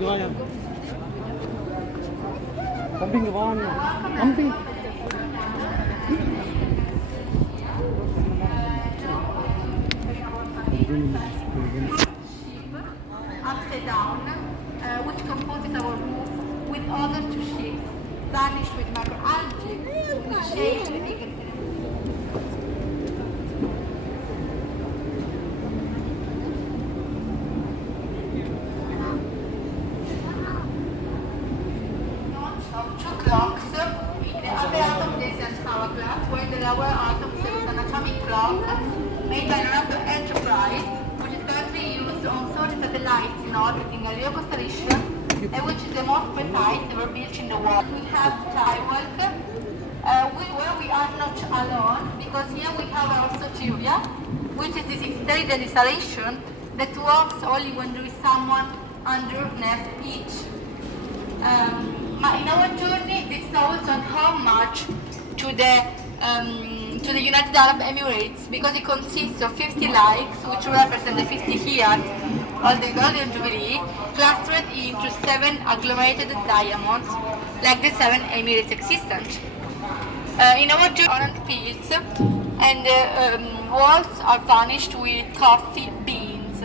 Doaia. Camping ke bawah ni. Camping. Upside down, which composes our roof with other two sheets, garnished with microalgae, which shades the bigger two clocks. The upper atom is an hourglass, while the lower atom is an atomic clock made by an enterprise, which is currently used on 30 satellites in orbit in a Leo constellation, and which is the most precise ever built in the world. We have Taiwan, where we are not alone, because here we have our Soteria, which is this intelligent installation that works only when there is someone underneath each. In our journey, this is also a homage to the United Arab Emirates, because it consists of 50 likes, which represent the 50 years of the Golden Jubilee, clustered into 7 agglomerated diamonds, like the 7 Emirates existent. In our journey, on peats, and the walls are varnished with coffee beans.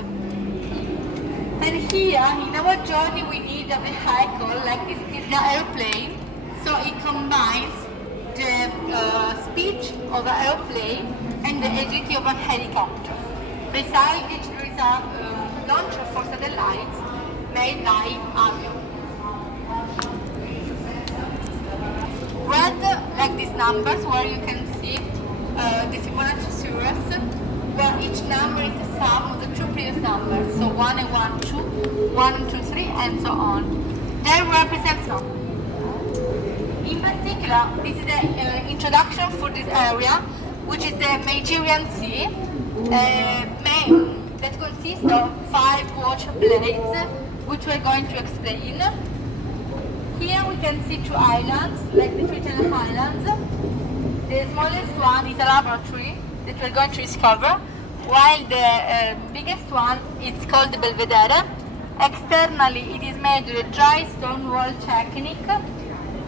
And here, in our journey, we need a vehicle, like this is the airplane, so it combines the speed of an airplane and the agility of a helicopter. Beside it, there is a launcher for satellites made by Avio. Red, like these numbers, where you can see the Fibonacci series, where each number is the sum of the 2 previous numbers, so 1 and 1, 2, 1 and 2, 3, and so on. They represent some. In particular, this is the introduction for this area, which is the Mediterranean Sea, that consists of 5 water blades, which we're going to explain. Here we can see 2 islands, like the Fritton Islands. The smallest one is a laboratory that we're going to discover, while the biggest one is called the Belvedere. Externally, it is made with a dry stone wall technique,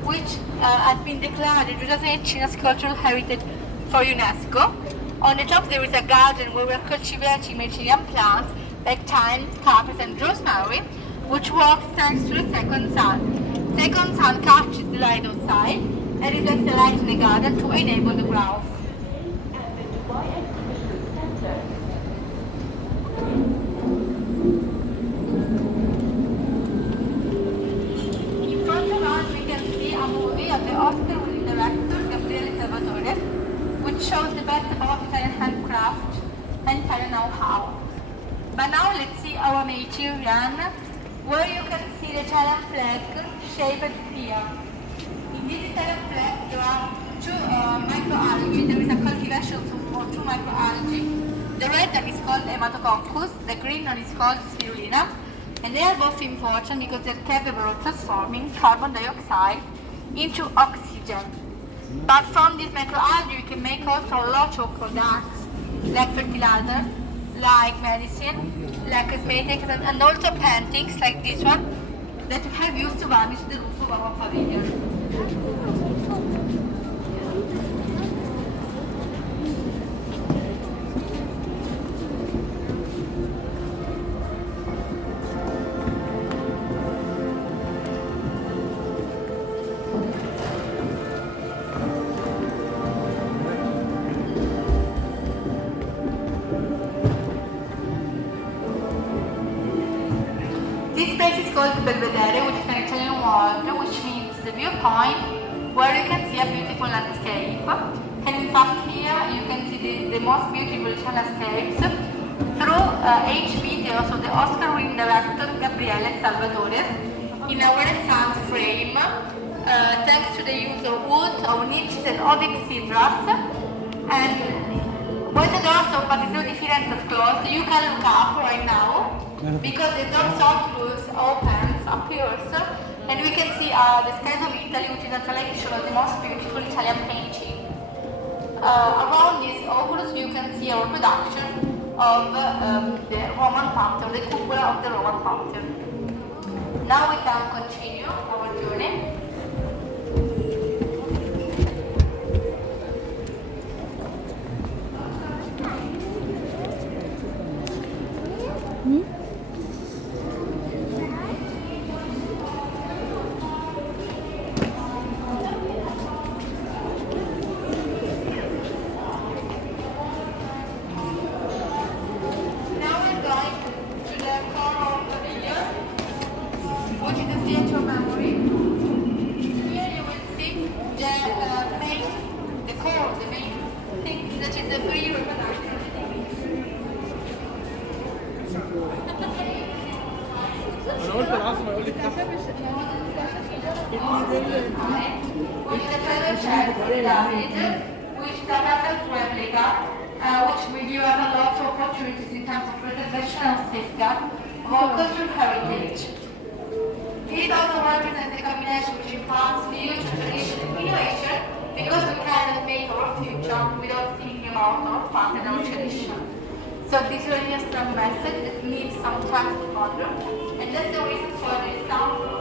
which has been declared in 2018 as cultural heritage for UNESCO. On the top there is a garden where we are cultivating Mediterranean plants like thyme, carpet and rosemary, which works thanks to the second sun. Second sun catches the light outside and reflects the light in the garden to enable the growth. In front of us we can see a movie of the Oscar-winning director Gabriele, which shows the best about Italian handcraft and Italian know-how. But now let's see our Mediterranean, where you can see the Italian flag shaped here. In this Italian flag there are 2 microalgae. There is a cultivation for 2 microalgae. The red one is called Hematococcus, the green one is called Spirulina, and they are both important because they are capable of transforming carbon dioxide into oxygen. But from this microalgae we can make also a lot of products, like fertilizer, like medicine, like cosmetics, and also paintings like this one that we have used to varnish the roof of our pavilion. This place is called Belvedere, which is an Italian word, which means the viewpoint where you can see a beautiful landscape. And in fact here you can see the most beautiful Italian landscapes through H videos of the Oscar-winning director Gabriele Salvatore in a Renaissance frame, thanks to the use of wood, of niches and onyx fibras. And when the doors of Pavillion di Firenze is closed, you can look up right now, because the doors Oculus opens, appears, and we can see the skies of Italy, which is a collection of the most beautiful Italian painting. Around this Oculus you can see our production, of the Roman Pantheon, the cupola of the Roman Pantheon. Now we can continue our journey. انا قلت العاصمه يقول لي الكسر. Which the treasure chest is David, which the perfect replica, which will give us a lot of opportunities in terms of preservation and safeguard of our cultural heritage. It also represents a combination between past, future, tradition, and innovation, because we cannot make our future without thinking about our past and our tradition. So this is really a strong message that needs some time to ponder, and that's the reason for the sound of